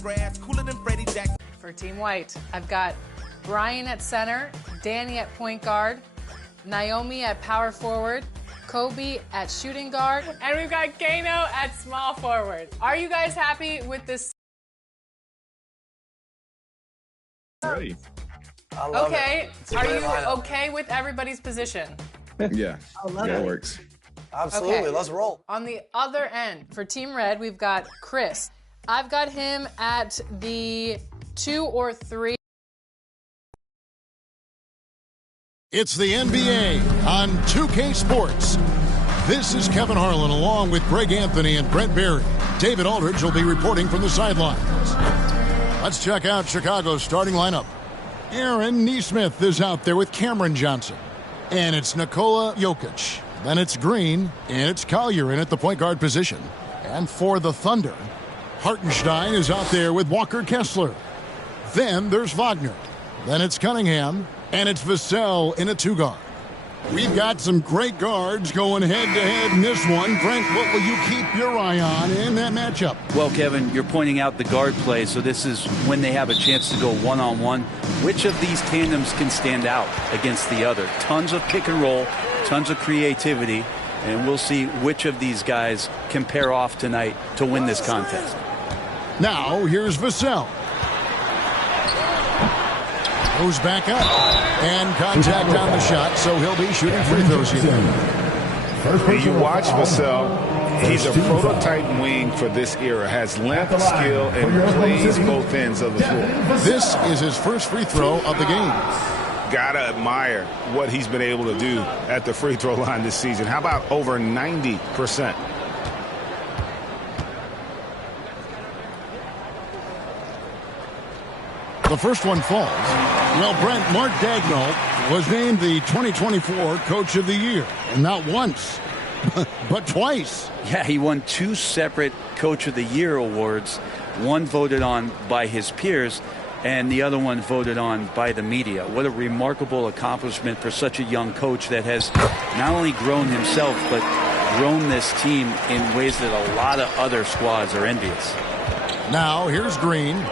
grass, cooler than Freddie Jackson. For Team White, I've got Brian at center, Danny at point guard, Naomi at power forward, Kobe at shooting guard, and we've got Kano at small forward. Are you guys happy with this? Ready. I love Okay, it. are you okay with everybody's position? Yeah, that works. Absolutely, Okay. let's roll. On the other end, for Team Red, we've got Chris. I've got him at the 2 or 3. It's the NBA on 2K Sports. This is Kevin Harlan along with Greg Anthony and Brent Barry. David Aldridge will be reporting from the sidelines. Let's check out Chicago's starting lineup. Aaron Nesmith is out there with Cameron Johnson. And it's Nikola Jokic. Then it's Green, and it's Collier in at the point guard position. And for the Thunder, Hartenstein is out there with Walker Kessler. Then there's Wagner. Then it's Cunningham, and it's Vassell in a 2-guard. We've got some great guards going head-to-head in this one. Brent, what will you keep your eye on in that matchup? Well, Kevin, you're pointing out the guard play, so this is when they have a chance to go one-on-one. Which of these tandems can stand out against the other? Tons of pick and roll, tons of creativity, and we'll see which of these guys can pair off tonight to win this contest. Now, here's Vassell. Goes back up. And contact on the shot, so he'll be shooting free throws here. When you watch Vassell, he's a prototype wing for this era. Has length, skill, and plays both ends of the floor. This is his first free throw of the game. Gotta admire what he's been able to do at the free throw line this season. How about over 90%? The first one falls. Well, Brent, Mark Daigneault was named the 2024 Coach of the Year. And not once, but twice. Yeah, he won 2 separate Coach of the Year awards. One voted on by his peers, and the other one voted on by the media. What a remarkable accomplishment for such a young coach that has not only grown himself, but grown this team in ways that a lot of other squads are envious. Now, here's Green.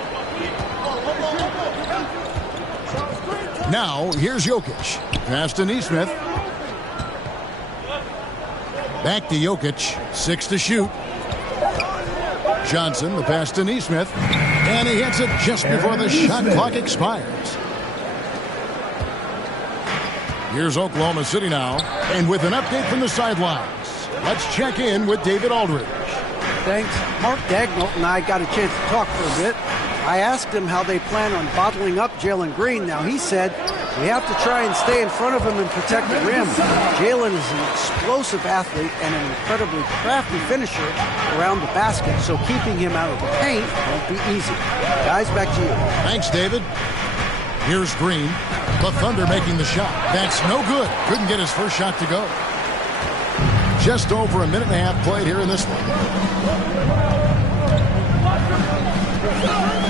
Now, here's Jokic. Pass to Nesmith. Back to Jokic. 6 to shoot. Johnson, the pass to Nesmith. And he hits it just before the shot clock expires. Here's Oklahoma City now. And with an update from the sidelines, let's check in with David Aldridge. Thanks. Mark Daigneault and I got a chance to talk for a bit. I asked him how they plan on bottling up Jalen Green. Now, he said we have to try and stay in front of him and protect the rim. Jalen is an explosive athlete and an incredibly crafty finisher around the basket, so keeping him out of the paint won't be easy. Guys, back to you. Thanks, David. Here's Green. The Thunder making the shot. That's no good. Couldn't get his first shot to go. Just over a minute and a half played here in this one.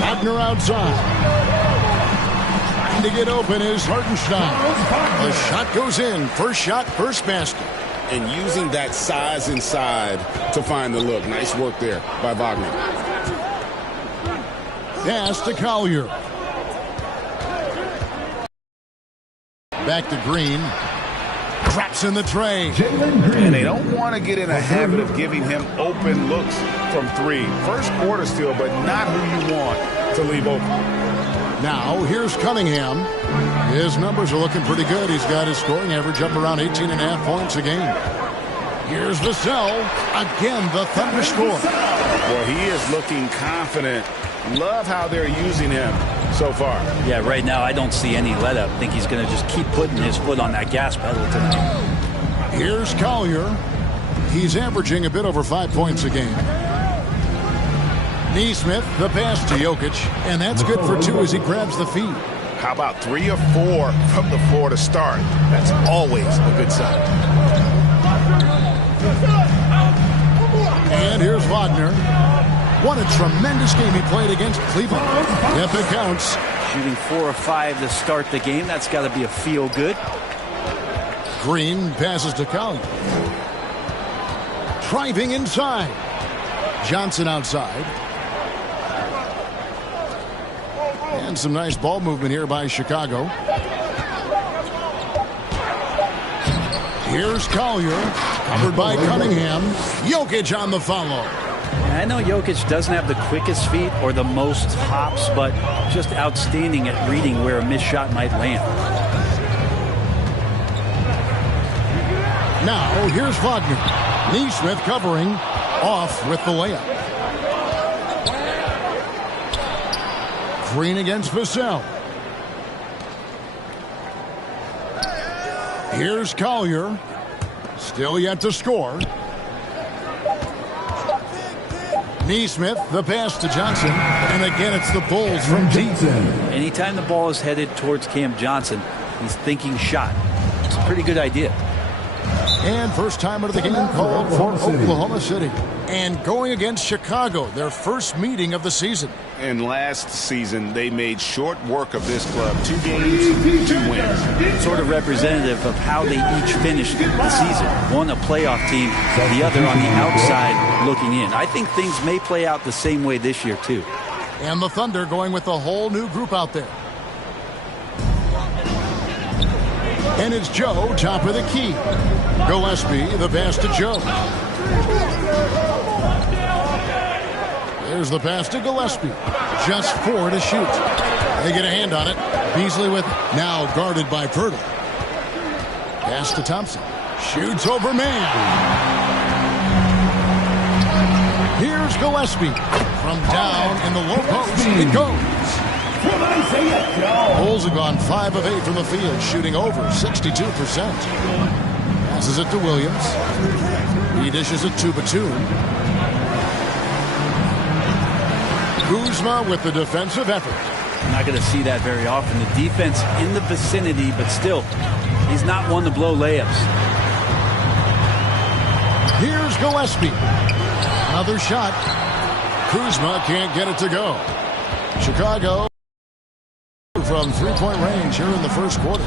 Wagner outside. Trying to get open is Hartenstein. The shot goes in. First shot, first basket. And using that size inside to find the look. Nice work there by Wagner. Pass to Collier. Back to Green. Drops in the tray. And they don't want to get in a habit of giving him open looks from 3. First quarter still, but not who you want to leave open. Now, here's Cunningham. His numbers are looking pretty good. He's got his scoring average up around 18.5 points a game. Here's Vassell. Again, the Thunder score. Well, he is looking confident. Love how they're using him so far. Yeah, right now I don't see any let up. I think he's going to just keep putting his foot on that gas pedal tonight. Here's Collier. He's averaging a bit over 5 points a game. Nesmith, the pass to Jokic, and that's good for 2 as he grabs the feed. How about 3 or 4 from the floor to start? That's always a good sign. And here's Wagner. What a tremendous game he played against Cleveland. If it counts. Shooting 4 or 5 to start the game. That's got to be a feel-good. Green passes to Collier. Driving inside. Johnson outside. And some nice ball movement here by Chicago. Here's Collier, covered by Cunningham. Jokic on the follow. I know Jokic doesn't have the quickest feet or the most hops, but just outstanding at reading where a missed shot might land. Now, here's Wagner. Neesmith covering, off with the layup. Green against Vassell. Here's Collier. Still yet to score. Neesmith, the pass to Johnson. And again, it's the Bulls from deep. Anytime the ball is headed towards Cam Johnson, he's thinking shot. It's a pretty good idea. And first time out of the game called for Oklahoma City. And going against Chicago, their first meeting of the season. And last season, they made short work of this club. 2 games, 2 wins. Sort of representative of how they each finished the season. One a playoff team, the other on the outside looking in. I think things may play out the same way this year, too. And the Thunder going with a whole new group out there. And it's Joe, top of the key. Gillespie, the pass to Joe. There's the pass to Gillespie. Just 4 to shoot. They get a hand on it. Beasley with it. Now guarded by Pirtle. Pass to Thompson. Shoots over man. Here's Gillespie. From down in the low post. It goes. Bulls have gone 5 of 8 from the field, shooting over 62%. Passes it to Williams. He dishes it to Batum. Kuzma with the defensive effort. I'm not going to see that very often. The defense in the vicinity, but still, he's not one to blow layups. Here's Gillespie. Another shot. Kuzma can't get it to go. Chicago from 3-point range here in the first quarter.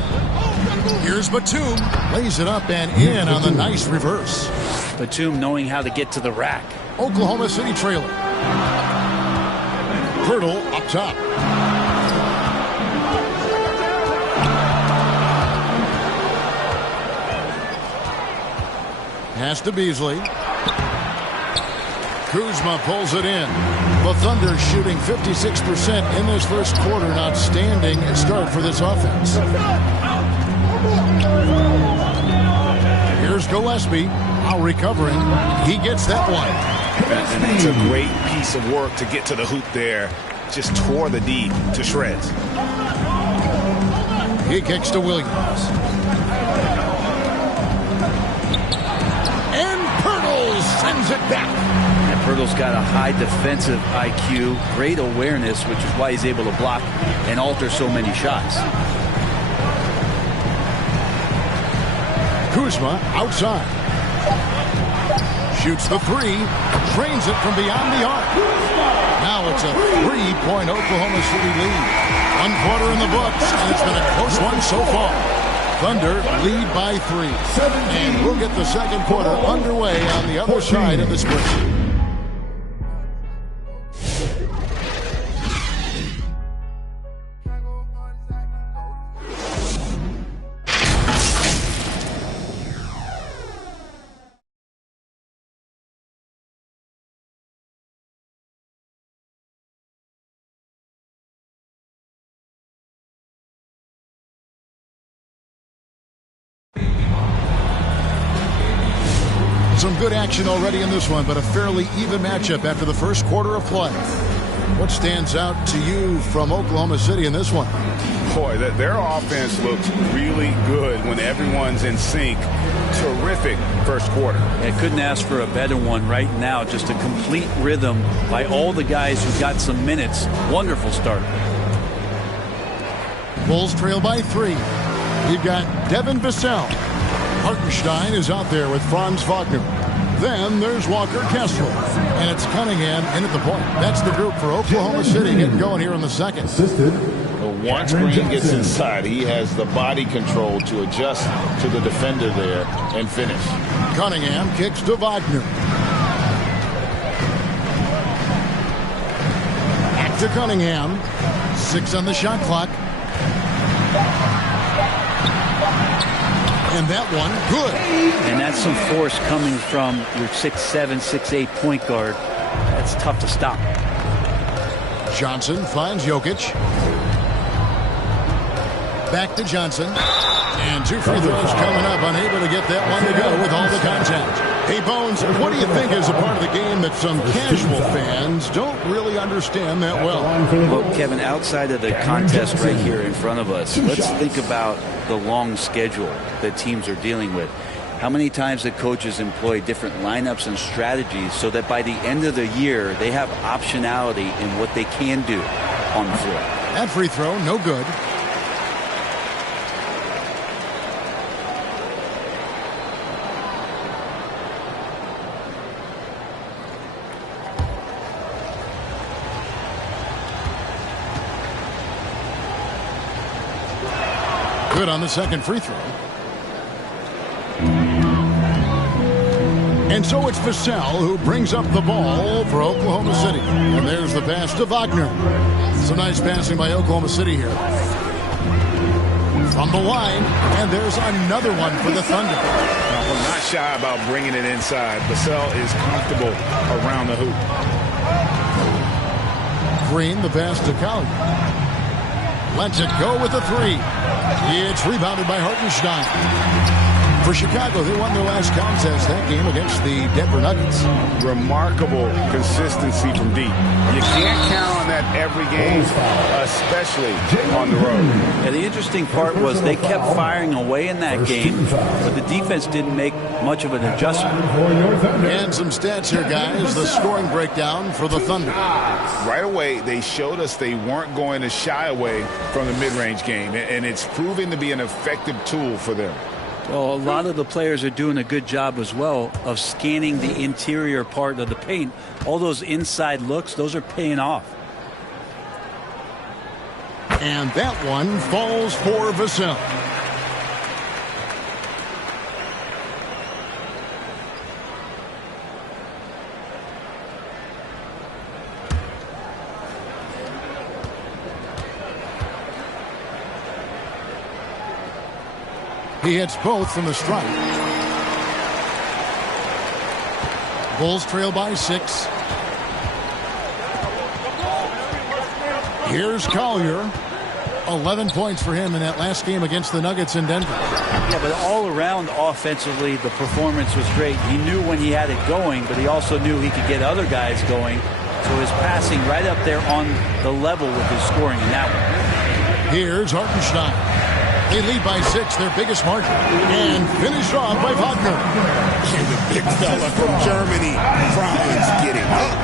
Here's Batum. Lays it up and in on the nice reverse. Batum knowing how to get to the rack. Oklahoma City trailer. Pirtle up top. Pass to Beasley. Kuzma pulls it in. The Thunder shooting 56% in this first quarter. An outstanding start for this offense. Here's Gillespie. Now recovering. He gets that one. And it's a great piece of work to get to the hoop there. Just tore the D to shreds. He kicks to Williams. And Pirtle sends it back. And Pirtle's got a high defensive IQ, great awareness, which is why he's able to block and alter so many shots. Kuzma outside. Shoots the 3. Drains it from beyond the arc. Now it's a 3-point Oklahoma City lead. 1 quarter in the books, and it's been a close one so far. Thunder lead by 3. And we'll get the second quarter underway on the other side of the split. Some good action already in this one, but a fairly even matchup after the first quarter of play. What stands out to you from Oklahoma City in this one? Boy, their offense looks really good when everyone's in sync. Terrific first quarter. I couldn't ask for a better one right now. Just a complete rhythm by all the guys who got some minutes. Wonderful start. Bulls trail by 3. We've got Devin Vassell. Hartenstein is out there with Franz Wagner. Then there's Walker Kessler. And it's Cunningham in at the point. That's the group for Oklahoma City getting going here in the second. Once Green gets inside, he has the body control to adjust to the defender there and finish. Cunningham kicks to Wagner. Back to Cunningham. 6 on the shot clock. And that one, good. And that's some force coming from your 6'7", 6'8" point guard. That's tough to stop. Johnson finds Jokic. Back to Johnson. And 2 free throws coming up. Unable to get that one to go with all the contact. Hey, Bones, what do you think is a part of the game that some casual fans don't really understand that well? Well, Kevin, outside of the contest right here in front of us, let's think about the long schedule that teams are dealing with. How many times the coaches employ different lineups and strategies so that by the end of the year, they have optionality in what they can do on the floor. That free throw, no good. Good on the second free throw. And so it's Vassell who brings up the ball for Oklahoma City. And there's the pass to Wagner. Some nice passing by Oklahoma City here. From the line, and there's another one for the Thunder. Well, not shy about bringing it inside. Vassell is comfortable around the hoop. Green, the pass to Collier. Lets it go with a 3. It's rebounded by Hartenstein. For Chicago, they won their last contest, that game against the Denver Nuggets. Remarkable consistency from deep. You can't count on that every game, especially on the road. And the interesting part was they kept firing away in that game, but the defense didn't make much of an adjustment. And some stats here, guys. The scoring breakdown for the Thunder. Right away, they showed us they weren't going to shy away from the mid-range game, and it's proving to be an effective tool for them. Well, a lot of the players are doing a good job as well of scanning the interior part of the paint. All those inside looks, those are paying off. And that one falls for Vassell. He hits both from the stripe. Bulls trail by 6. Here's Collier. 11 points for him in that last game against the Nuggets in Denver. Yeah, but all around offensively, the performance was great. He knew when he had it going, but he also knew he could get other guys going. So his passing right up there on the level with his scoring in that one. Here's Hartenstein. They lead by 6, their biggest margin. And finished off by Wagner. And the big fella from Germany, Franz, getting up.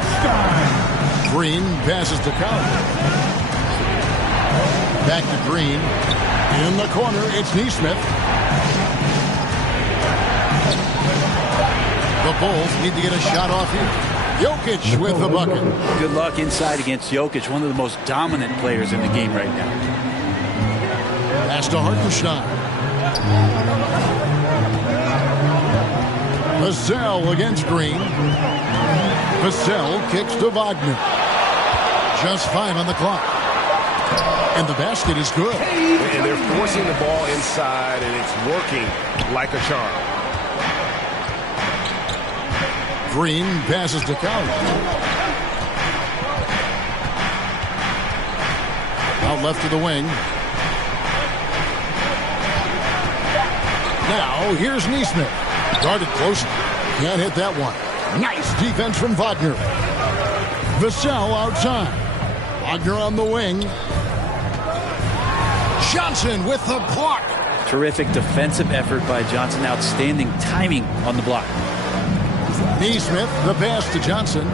Green passes to Collier. Back to Green. In the corner, it's Neesmith. The Bulls need to get a shot off here. Jokic with the bucket. Good luck inside against Jokic, one of the most dominant players in the game right now. Pass to Hartenstein. Vassell against Green. Vassell kicks to Wagner. Just 5 on the clock. And the basket is good. And they're forcing the ball inside, and it's working like a charm. Green passes to Collier. Out left to the wing. Now, here's Neesmith. Guarded closely. Can't hit that one. Nice defense from Wagner. Vassell outside. Wagner on the wing. Johnson with the block. Terrific defensive effort by Johnson. Outstanding timing on the block. Neesmith, the pass to Johnson.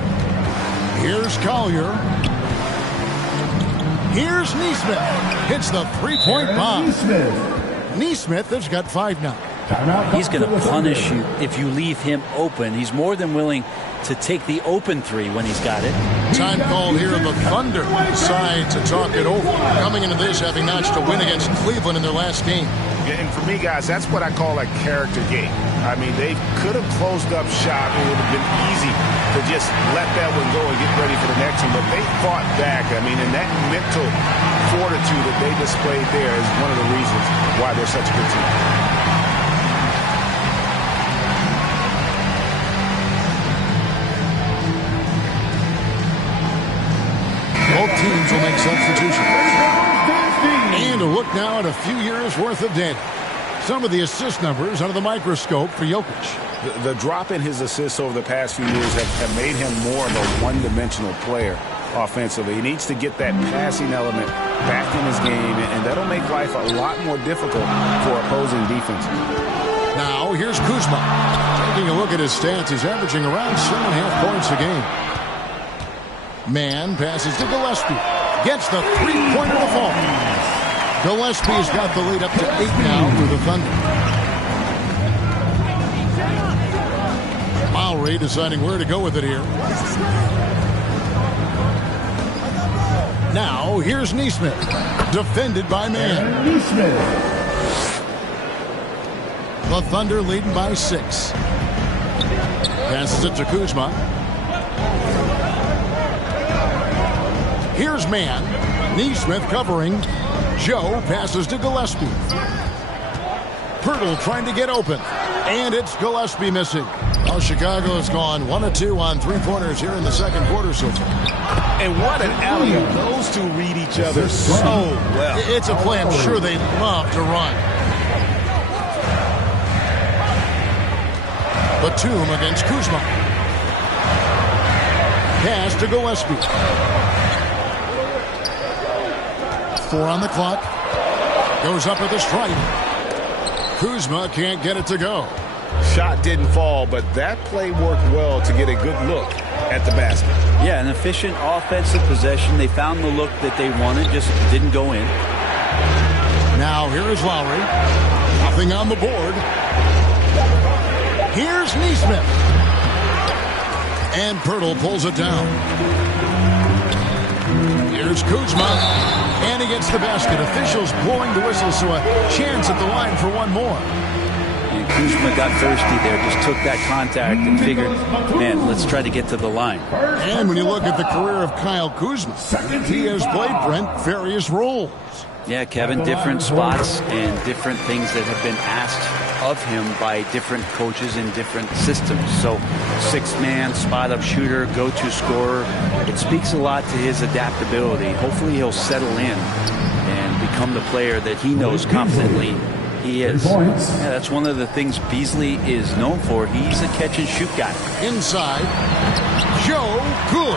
Here's Collier. Here's Neesmith. Hits the three-point bomb. Neesmith has got 5 now. He's going to punish you if you leave him open. He's more than willing to take the open 3 when he's got it. Time called here. The Thunder decide to talk it over. Coming into this, having notched a win against Cleveland in their last game. And for me, guys, that's what I call a character game. I mean, they could have closed up shop. It would have been easy to just let that one go and get ready for the next one. But they fought back. I mean, and that mental fortitude that they displayed there is one of the reasons why they're such a good team. Both teams will make substitutions. And a look now at a few years' worth of data. Some of the assist numbers under the microscope for Jokic. The drop in his assists over the past few years have made him more of a one-dimensional player offensively. He needs to get that passing element back in his game, and that'll make life a lot more difficult for opposing defenses. Now, here's Kuzma. Taking a look at his stats, he's averaging around 7.5 points a game. Man passes to Gillespie. Gets the three-pointer to fall. Gillespie's got the lead up to 8 now for the Thunder. Lowry deciding where to go with it here. Now, here's Nesmith. Defended by Man. The Thunder leading by 6. Passes it to Kuzma. Here's Man. Nesmith covering. Joe passes to Gillespie. Pirtle trying to get open. And it's Gillespie missing. Well, Chicago has gone 1 of 2 on three-pointers here in the second quarter so far. And what an alley-oop. Those two read each other so well. It's a play I'm sure they love to run. Batum against Kuzma. Pass to Gillespie. 4 on the clock. Goes up with a strike. Kuzma can't get it to go. Shot didn't fall, but that play worked well to get a good look at the basket. Yeah, an efficient offensive possession. They found the look that they wanted, just didn't go in. Now here is Lowry. Nothing on the board. Here's Nesmith. And Pirtle pulls it down. Here's Kuzma. And he gets the basket. Officials blowing the whistle, so a chance at the line for one more. And Kuzma got thirsty there, just took that contact and figured, man, let's try to get to the line. And when you look at the career of Kyle Kuzma, he has played, Brent, various roles. Yeah, Kevin, different spots and different things that have been asked of him by different coaches in different systems. So, 6-man, spot-up shooter, go-to scorer. It speaks a lot to his adaptability. Hopefully he'll settle in and become the player that he knows confidently he is. Yeah, that's one of the things Beasley is known for. He's a catch-and-shoot guy. Inside, Joe good.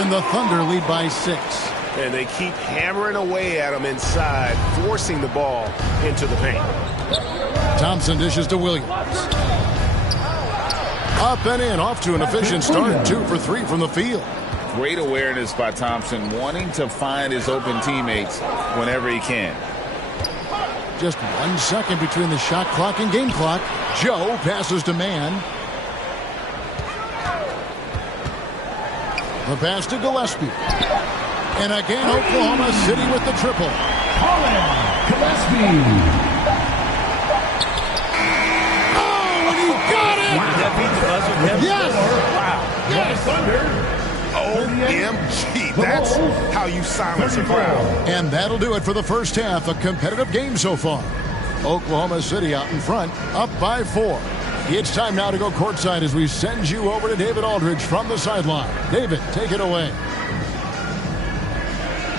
And the Thunder lead by 6. And they keep hammering away at him inside, forcing the ball into the paint. Thompson dishes to Williams. Up and in, off to an efficient start. 2 for 3 from the field. Great awareness by Thompson, wanting to find his open teammates whenever he can. Just 1 second between the shot clock and game clock. Joe passes to Man. The pass to Gillespie. And again, Oklahoma City with the triple. Gillespie. Oh, and he got it! Did that beat the buzzer, Kevin? Yes! OMG, that's how you silence a crowd. And that'll do it for the first half. A competitive game so far. Oklahoma City out in front, up by 4. It's time now to go courtside as we send you over to David Aldridge from the sideline. David, take it away.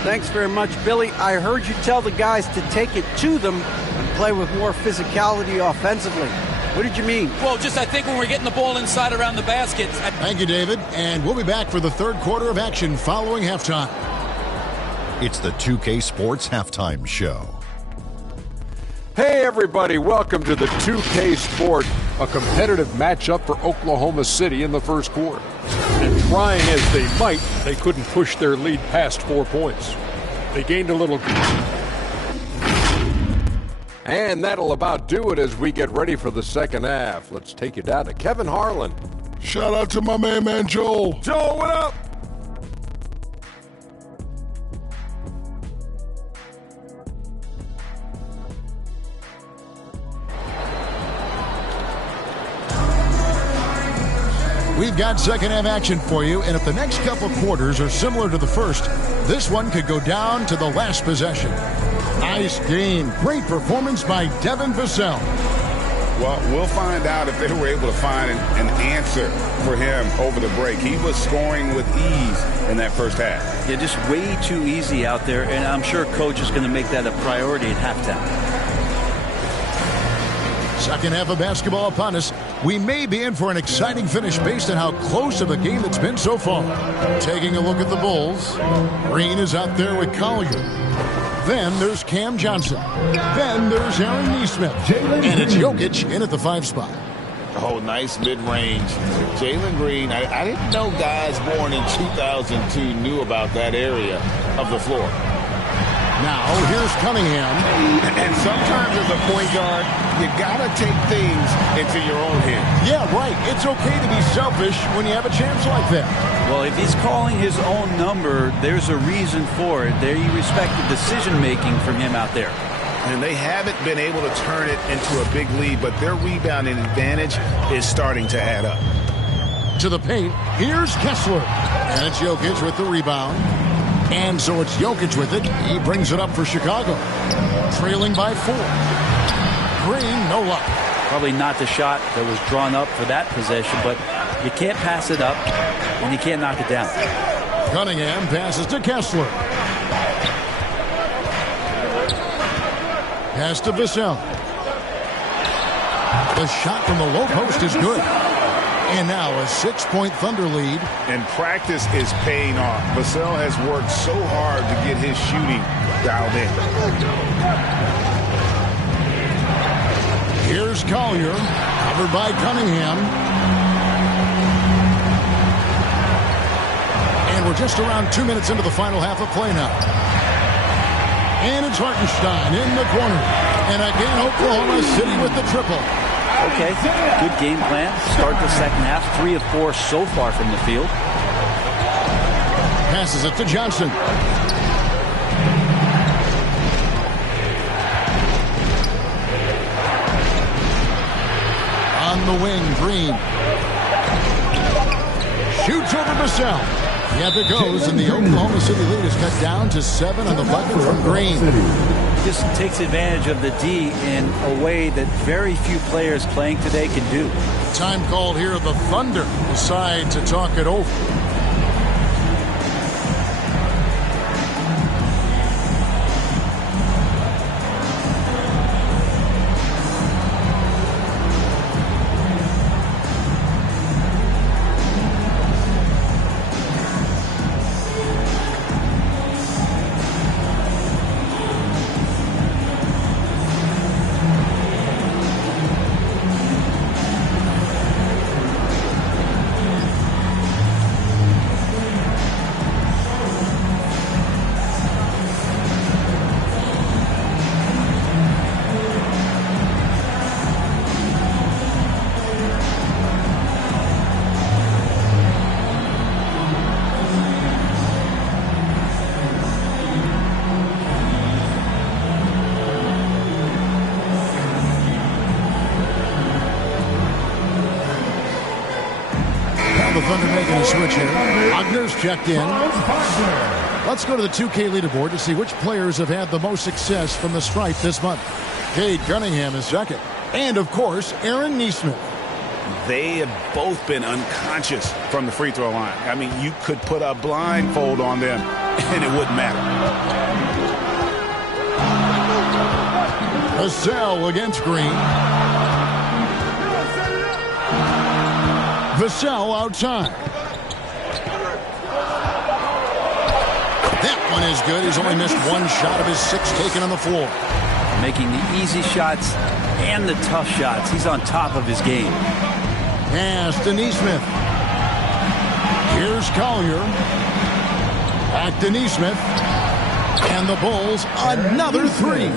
Thanks very much, Billy. I heard you tell the guys to take it to them and play with more physicality offensively. What did you mean? Well, just I think when we're getting the ball inside around the basket. Thank you, David. And we'll be back for the third quarter of action following halftime. It's the 2K Sports Halftime Show. Hey, everybody. Welcome to the 2K Sport, a competitive matchup for Oklahoma City in the first quarter. And trying as they might, they couldn't push their lead past 4 points. They gained a little. And that'll about do it as we get ready for the second half. Let's take you down to Kevin Harlan. Shout out to my man Joel. Joel, what up? We've got second half action for you, and if the next couple quarters are similar to the first, this one could go down to the last possession. Nice game. Great performance by Devin Vassell. Well, we'll find out if they were able to find an answer for him over the break. He was scoring with ease in that first half. Yeah, just way too easy out there, and I'm sure coach is going to make that a priority at halftime. Second half of basketball upon us. We may be in for an exciting finish based on how close of a game it's been so far. Taking a look at the Bulls. Green is out there with Collier. Then there's Cam Johnson. Then there's Aaron Nesmith. And it's Jokic in at the 5 spot. Oh, nice mid-range. Jalen Green, I didn't know guys born in 2002 knew about that area of the floor. Now, here's Cunningham. And sometimes as a point guard, you got to take things into your own hands. Yeah, right. It's okay to be selfish when you have a chance like that. Well, if he's calling his own number, there's a reason for it. There you respect the decision-making from him out there. And they haven't been able to turn it into a big lead, but their rebounding advantage is starting to add up. To the paint, here's Kessler. And it's Jokic with the rebound. And so it's Jokic with it. He brings it up for Chicago. Trailing by 4. Green, no luck. Probably not the shot that was drawn up for that possession, but you can't pass it up, and you can't knock it down. Cunningham passes to Kessler. Pass to Vassell. The shot from the low post is good. And now a 6-point Thunder lead. And practice is paying off. Vassell has worked so hard to get his shooting dialed in. Here's Collier, covered by Cunningham. And we're just around 2 minutes into the final half of play now. And it's Hartenstein in the corner. And again, Oklahoma City with the triple. Okay, good game plan. Start the second half. 3 of 4 so far from the field. Passes it to Johnson. On the wing, Green. Shoots over Vassell. Yep, it goes, and the Oklahoma City lead is cut down to 7 on the bucket from Green. Just takes advantage of the D in a way that very few players playing today can do. Time called here. The Thunder decide to talk it over. The Thunder making a switch here. Wagner's checked in. Let's go to the 2K leaderboard to see which players have had the most success from the stripe this month. Cade Cunningham is second. And, of course, Aaron Nesmith. They have both been unconscious from the free throw line. I mean, you could put a blindfold on them, and it wouldn't matter. Vassell against Green. Vassell outside. That one is good. He's only missed one shot of his 6 taken on the floor. Making the easy shots and the tough shots. He's on top of his game. Pass to Nesmith. Here's Collier. Back to Nesmith. And the Bulls, another 3.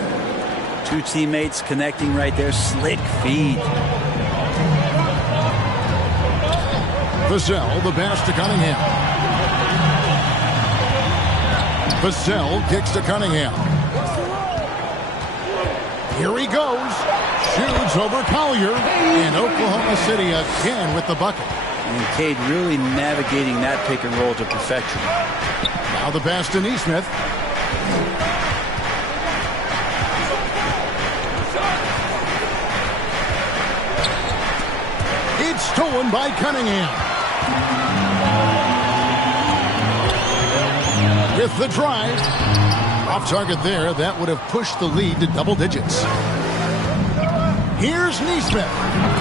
2 teammates connecting right there. Slick feed. Vassell, the pass to Cunningham. Vassell kicks to Cunningham. Here he goes. Shoots over Collier. And Oklahoma City again with the bucket. And Cade really navigating that pick and roll to perfection. Now the pass to Nesmith. It's stolen by Cunningham. With the drive. Off target there. That would have pushed the lead to double digits. Here's Nesmith.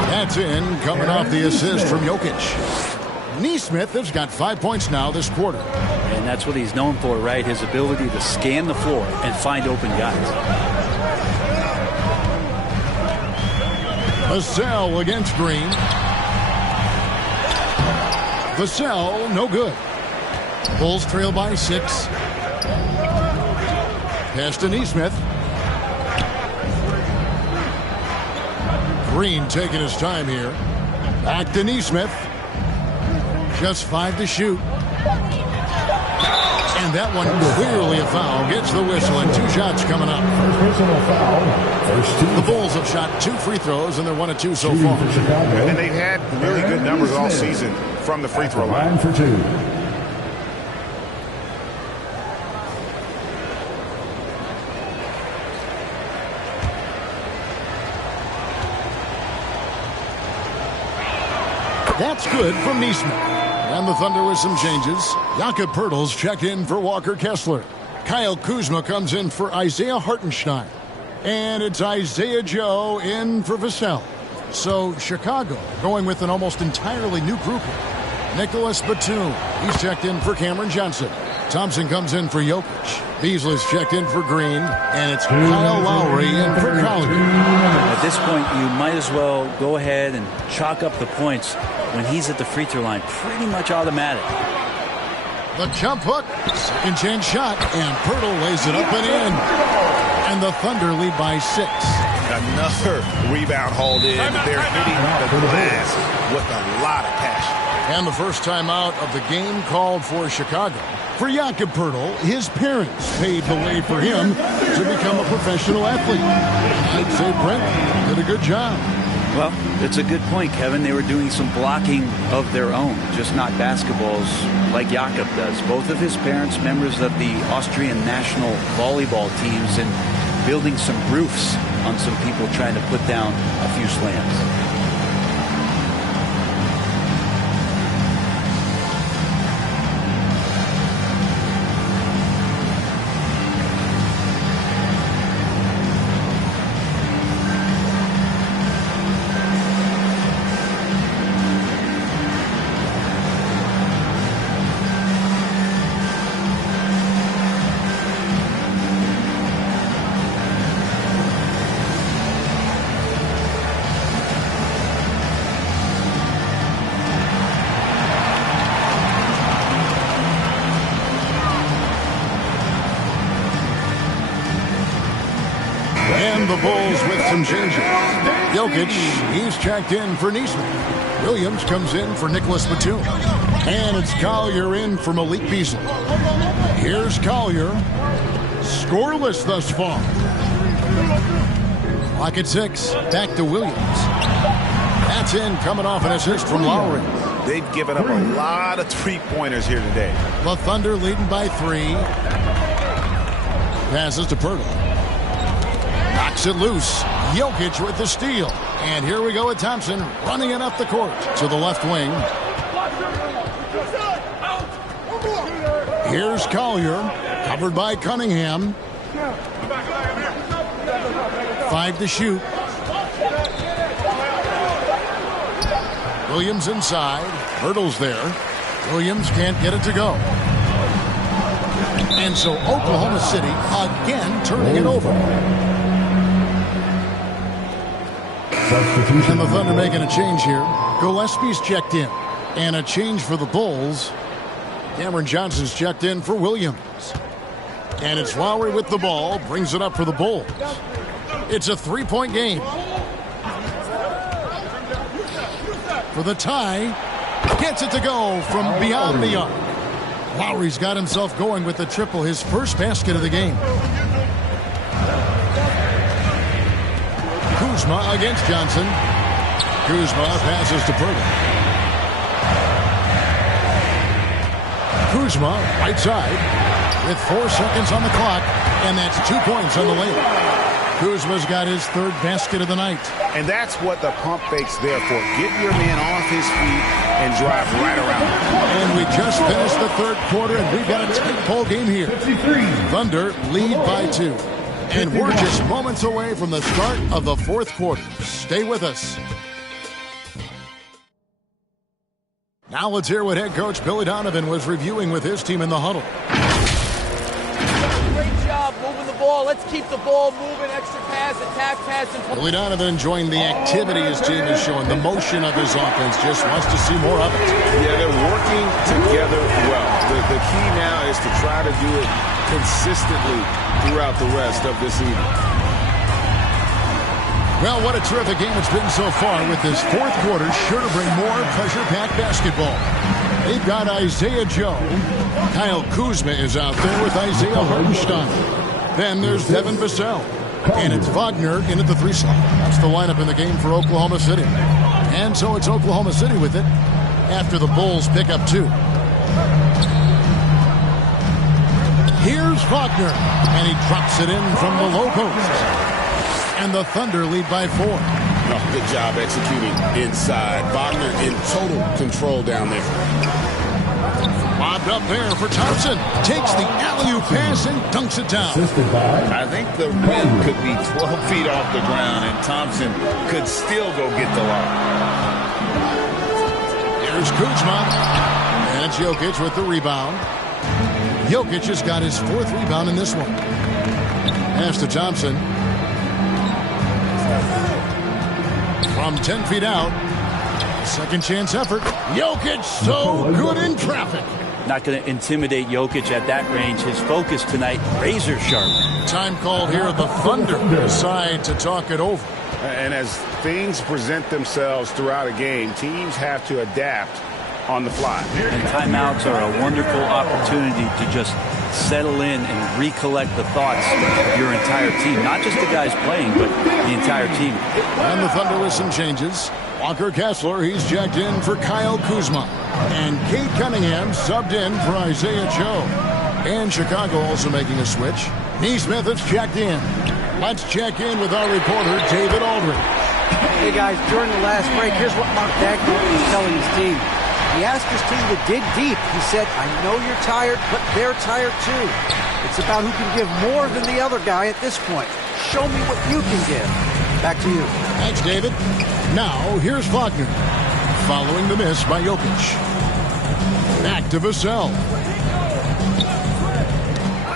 That's in, coming off the assist from Jokic. Nesmith has got 5 points now this quarter. And that's what he's known for, right? His ability to scan the floor and find open guys. Vassell against Green. Vassell, no good. Bulls trail by 6. Pass to Nesmith. Green taking his time here. Back to Nesmith. Just 5 to shoot. And that one clearly a foul. Gets the whistle and 2 shots coming up. Personal foul. First 2. The Bulls have shot 2 free throws and they're 1 of 2 so far. And they've had really good numbers all season from the free throw line. For 2. That's good from Nesmith. And the Thunder with some changes. Jakob Poeltl's checked in for Walker Kessler. Kyle Kuzma comes in for Isaiah Hartenstein. And it's Isaiah Joe in for Vassell. So Chicago going with an almost entirely new group here. Nicholas Batum. He's checked in for Cameron Johnson. Thompson comes in for Jokic. Beasley's checked in for Green. And it's Kyle Lowry in for Collier. At this point, you might as well go ahead and chalk up the points when he's at the free throw line. Pretty much automatic. The jump hook. Second chance shot. And Poeltl lays it up and in. And the Thunder lead by 6. Another rebound hauled in. They're hitting the glass with a lot of passion. And the first timeout of the game called for Chicago. For Jakob Poeltl, his parents paved the way for him to become a professional athlete. I'd say Brent did a good job. Well, it's a good point, Kevin. They were doing some blocking of their own, just not basketballs like Jakob does. Both of his parents, members of the Austrian national volleyball teams, and building some roofs on some people trying to put down a few slams. The Bulls with some changes. Jokic, he's checked in for Nesmith. Williams comes in for Nicholas Batum. And it's Collier in for Malik Beasley. Here's Collier. Scoreless thus far. Clock at 6. Back to Williams. That's in, coming off an assist from Lowry. They've given up a lot of three-pointers here today. The Thunder leading by 3. Passes to Poeltl. Knocks it loose. Jokic with the steal. And here we go with Thompson running it up the court to the left wing. Here's Collier, covered by Cunningham. 5 to shoot. Williams inside. Poeltl's there. Williams can't get it to go. And so Oklahoma City again turning it over. And the Thunder making a change here. Gillespie's checked in. And a change for the Bulls. Cameron Johnson's checked in for Williams. And it's Lowry with the ball. Brings it up for the Bulls. It's a 3-point game. For the tie. Gets it to go from beyond the arc. Lowry's got himself going with the triple. His first basket of the game. Kuzma against Johnson. Kuzma passes to Poeltl. Kuzma, right side, with 4 seconds on the clock, and that's 2 points on the layup. Kuzma's got his third basket of the night. And that's what the pump fake's there for. Get your man off his feet and drive right around him. And we just finished the third quarter, and we've got a tight ball game here. Thunder lead by 2. And we're just moments away from the start of the fourth quarter. Stay with us. Now let's hear what head coach Billy Donovan was reviewing with his team in the huddle. Great job moving the ball. Let's keep the ball moving. Extra pass, attack pass. And Billy Donovan enjoying the activity his team is showing. The motion of his offense. Just wants to see more of it. Yeah, they're working together well. The key now is to try to do it consistently throughout the rest of this evening. Well, what a terrific game it's been so far, with this fourth quarter sure to bring more pressure-packed basketball. They've got Isaiah Joe. Kyle Kuzma is out there with Isaiah Hartenstein. Then there's Devin Vassell. And it's Wagner in at the 3 slot. That's the lineup in the game for Oklahoma City. And so it's Oklahoma City with it after the Bulls pick up 2. Here's Wagner, and he drops it in from the low post. And the Thunder lead by 4. Oh, good job executing inside. Wagner in total control down there. Lobbed up there for Thompson. Takes the alley-oop pass and dunks it down. I think the rim could be 12 feet off the ground, and Thompson could still go get the lob. Here's Kuzma. And it's Jokic with the rebound. Jokic has got his 4th rebound in this one. Pass to Thompson. From 10 feet out. Second chance effort. Jokic so good in traffic. Not going to intimidate Jokic at that range. His focus tonight, razor sharp. Time called here. The Thunder decide to talk it over. And as things present themselves throughout a game, teams have to adapt on the fly. And timeouts are a wonderful opportunity to just settle in and recollect the thoughts of your entire team. Not just the guys playing, but the entire team. And the Thunder with some changes. Walker Kessler, he's checked in for Kyle Kuzma. And Kate Cunningham subbed in for Isaiah Joe. And Chicago also making a switch. Neesmith is checked in. Let's check in with our reporter, David Aldridge. Hey guys, during the last break, here's what Mark Dagnall was telling his team. He asked his team to dig deep. He said, I know you're tired, but they're tired too. It's about who can give more than the other guy at this point. Show me what you can give. Back to you. Thanks, David. Now, here's Wagner, following the miss by Jokic. Back to Vassell.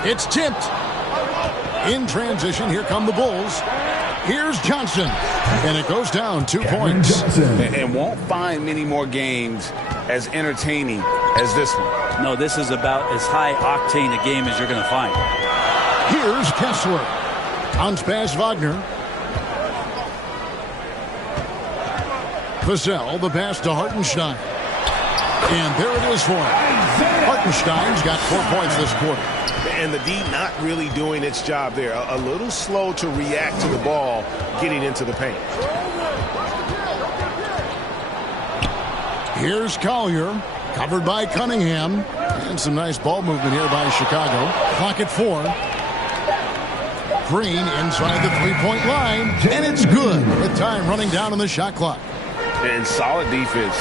It's tipped. In transition, here come the Bulls. Here's Johnson. And it goes down 2 points. And won't find many more games as entertaining as this one. No, this is about as high octane a game as you're going to find. Here's Kessler. Bounce pass Wagner. Vassell, the pass to Hartenstein. And there it is for him. Hartenstein's got 4 points this quarter. And the D not really doing its job there. A little slow to react to the ball getting into the paint. Here's Collier, covered by Cunningham. And some nice ball movement here by Chicago. Clock at 4. Green inside the three-point line. And it's good with time running down on the shot clock. And solid defense.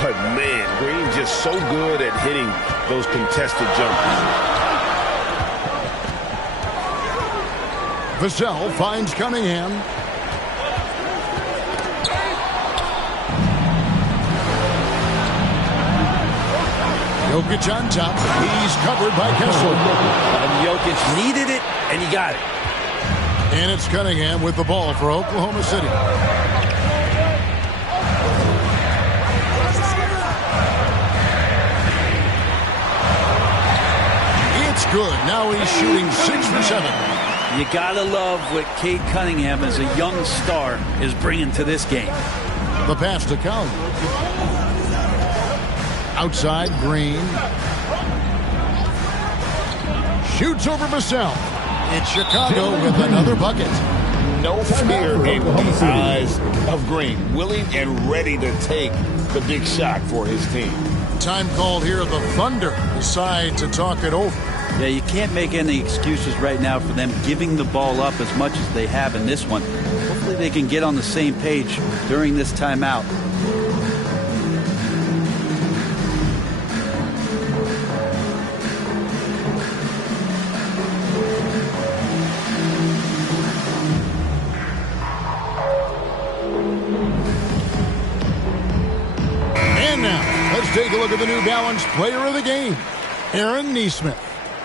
But, man, Green just so good at hitting those contested jumpers. Vassell finds Cunningham. Jokic on top. He's covered by Kessler. And Jokic needed it, and he got it. And it's Cunningham with the ball for Oklahoma City. It's good. Now he's shooting 6 for 7. You gotta love what Kate Cunningham, as a young star, is bringing to this game. The pass to Collier. Outside, Green. Shoots over Vassell. It's Chicago with another bucket. No fear in the eyes of Green. Willing and ready to take the big shot for his team. Time called here. The Thunder decide to talk it over. Yeah, you can't make any excuses right now for them giving the ball up as much as they have in this one. Hopefully they can get on the same page during this timeout. And now, let's take a look at the New Balance player of the game, Aaron Nesmith.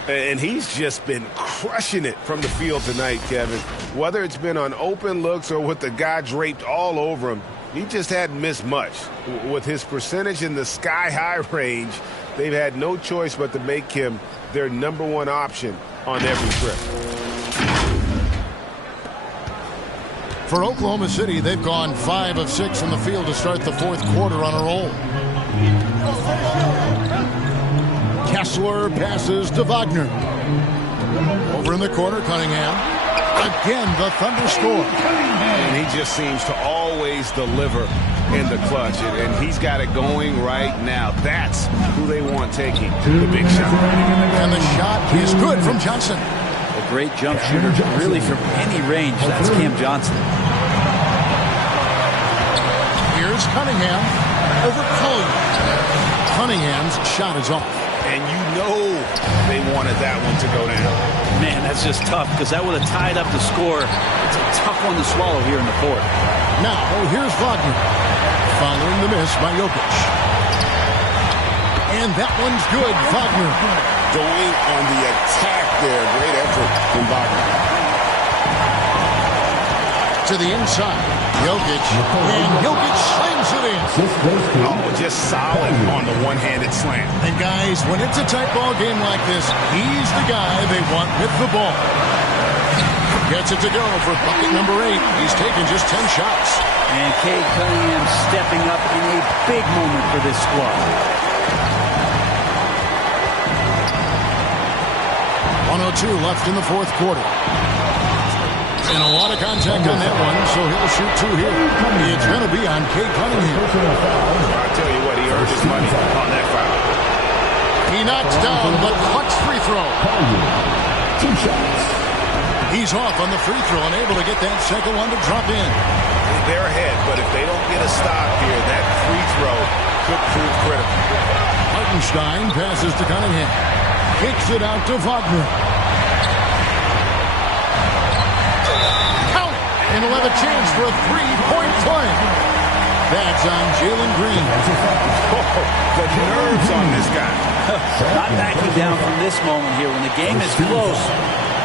And he's just been crushing it from the field tonight, Kevin. Whether it's been on open looks or with the guy draped all over him, he just hadn't missed much. With his percentage in the sky-high range, they've had no choice but to make him their #1 option on every trip. For Oklahoma City, they've gone 5 of 6 in the field to start the fourth quarter on a roll. Kessler passes to Wagner. Over in the corner, Cunningham. Again, the Thunder score. And he just seems to always deliver in the clutch. And he's got it going right now. That's who they want taking the big shot. And the shot is good from Johnson. A great jump shooter, really from any range. That's Cam Johnson. Here's Cunningham over Collier. Cunningham's shot is off. And you know they wanted that one to go down. Man, that's just tough because that would have tied up the score. It's a tough one to swallow here in the fourth. Now, here's Wagner. Following the miss by Jokic. And that one's good. Wagner. Going on the attack there. Great effort from Wagner. To the inside. Jokic. And Jokic slings it in. Oh, just solid on the one-handed slam. And guys, when it's a tight ball game like this, he's the guy they want with the ball. Gets it to go for bucket number 8. He's taken just 10 shots. And Cade Cunningham stepping up in a big moment for this squad. 1:02 left in the fourth quarter. And a lot of contact on that one, so he'll shoot 2 here. It's going to be on Cade Cunningham. I tell you what, he earned his money on that foul. He knocks down the clutch free throw. 2 shots. He's off on the free throw and able to get that second one to drop in. They're ahead, but if they don't get a stop here, that free throw could prove critical. Hartenstein passes to Cunningham. Kicks it out to Wagner. Count it! And he'll have a chance for a 3-point play. That's on Jalen Green. Oh, the nerves on this guy. Not backing down from this moment here. When the game is close,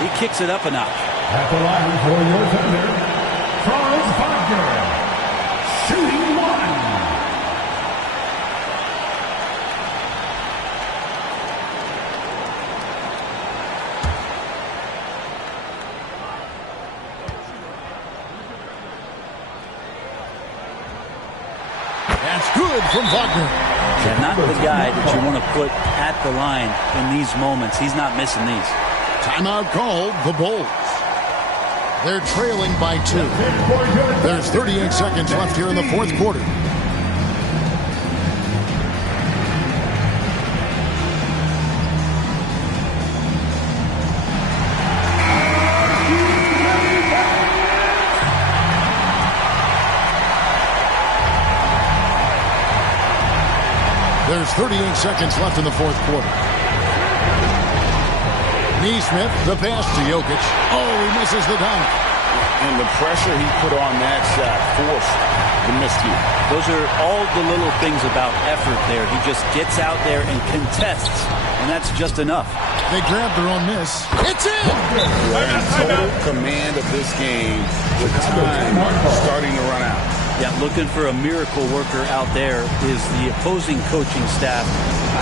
he kicks it up a notch. At the line for your Thunder, Franz Wagner, shooting 1. That's good from Wagner. Yeah, not the guy that you want to put at the line in these moments. He's not missing these. Timeout called, the Bulls. They're trailing by 2. There's 38 seconds left here in the fourth quarter. There's 38 seconds left in the fourth quarter. Nesmith, the pass to Jokic. Oh, he misses the dunk. And the pressure he put on that shot forced the miscue. Those are all the little things about effort there. He just gets out there and contests, and that's just enough. They grab their own miss. It's in! They're in total command of this game with time starting to run out. Yeah, looking for a miracle worker out there is the opposing coaching staff.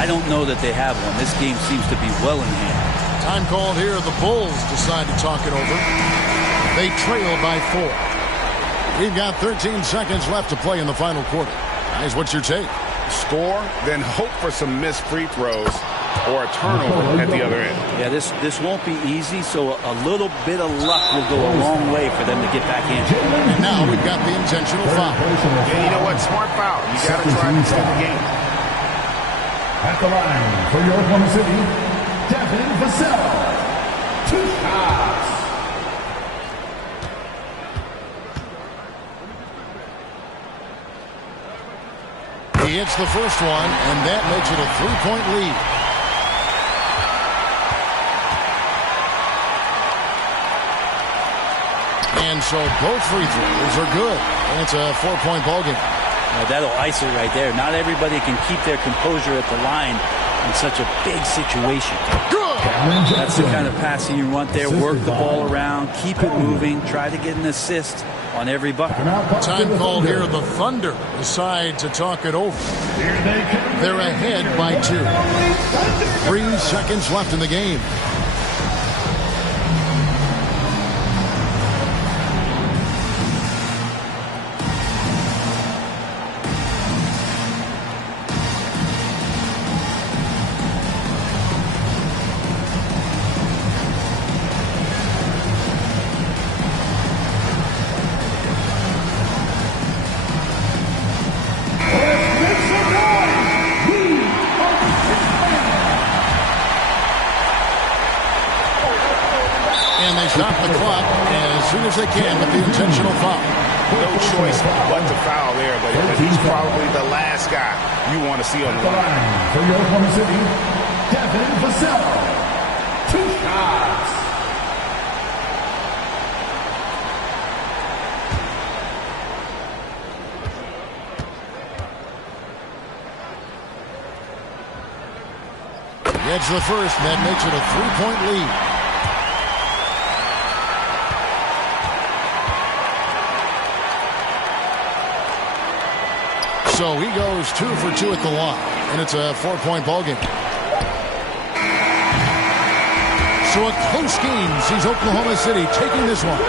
I don't know that they have one. This game seems to be well in hand. Time called here. The Bulls decide to talk it over. They trail by 4. We've got 13 seconds left to play in the final quarter. Guys, what's your take? Score, then hope for some missed free throws or a turnover at the other end. Yeah, this won't be easy, so a little bit of luck will go a long way for them to get back in. And now we've got the intentional foul. Yeah, you know what? Smart foul. You got to try to extend the game. At the line for your Oklahoma City, Devin Vassell. 2 shots. He hits the first one, and that makes it a 3-point lead. And so both free throws are good. And it's a 4-point ballgame. Now that'll ice it right there. Not everybody can keep their composure at the line in such a big situation. Good! That's the kind of passing you want there. Work the ball around, keep it moving, try to get an assist on every bucket. Time called here. The Thunder decide to talk it over. They're ahead by 2. 3 seconds left in the game. Stop the clock as soon as they can with the intentional foul. No choice but to foul there, but he's probably the last guy you want to see on the line. For your Oklahoma City, Devin Vassell. 2 shots. Gets the first, and that makes it a 3-point lead. So he goes 2 for 2 at the line, and it's a 4-point ballgame. So a close game sees Oklahoma City taking this one.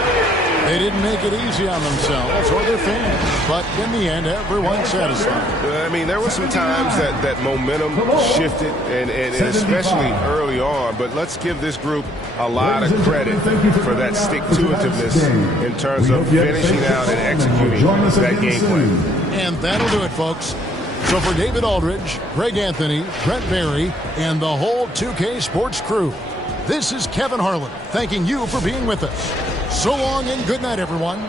They didn't make it easy on themselves or their fans, but in the end, everyone's satisfied. I mean, there were some times that momentum shifted, and especially early on, but let's give this group a lot of credit for that stick-to-itiveness in terms of finishing out and executing that game plan. And that'll do it, folks. So for David Aldridge, Greg Anthony, Brent Barry, and the whole 2K Sports crew, this is Kevin Harlan thanking you for being with us. So long and good night, everyone.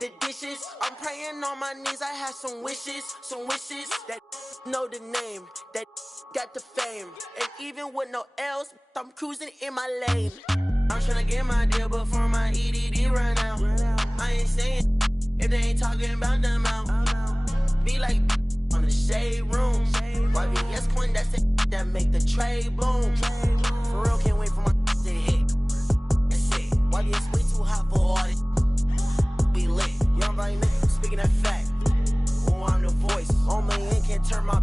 The dishes, I'm praying on my knees. I have some wishes that know the name, that got the fame. And even with no else, I'm cruising in my lane. I'm trying to get my deal before my EDD run out. I ain't saying if they ain't talking about them out. Be like on the shade room. YBS coin, that's it, that make the trade boom. For real, can't wait for my to hit. That's it. YBS way too hot for all this. Lit. Young Brian, speaking that fact. Oh, I'm the voice. All my in can't turn my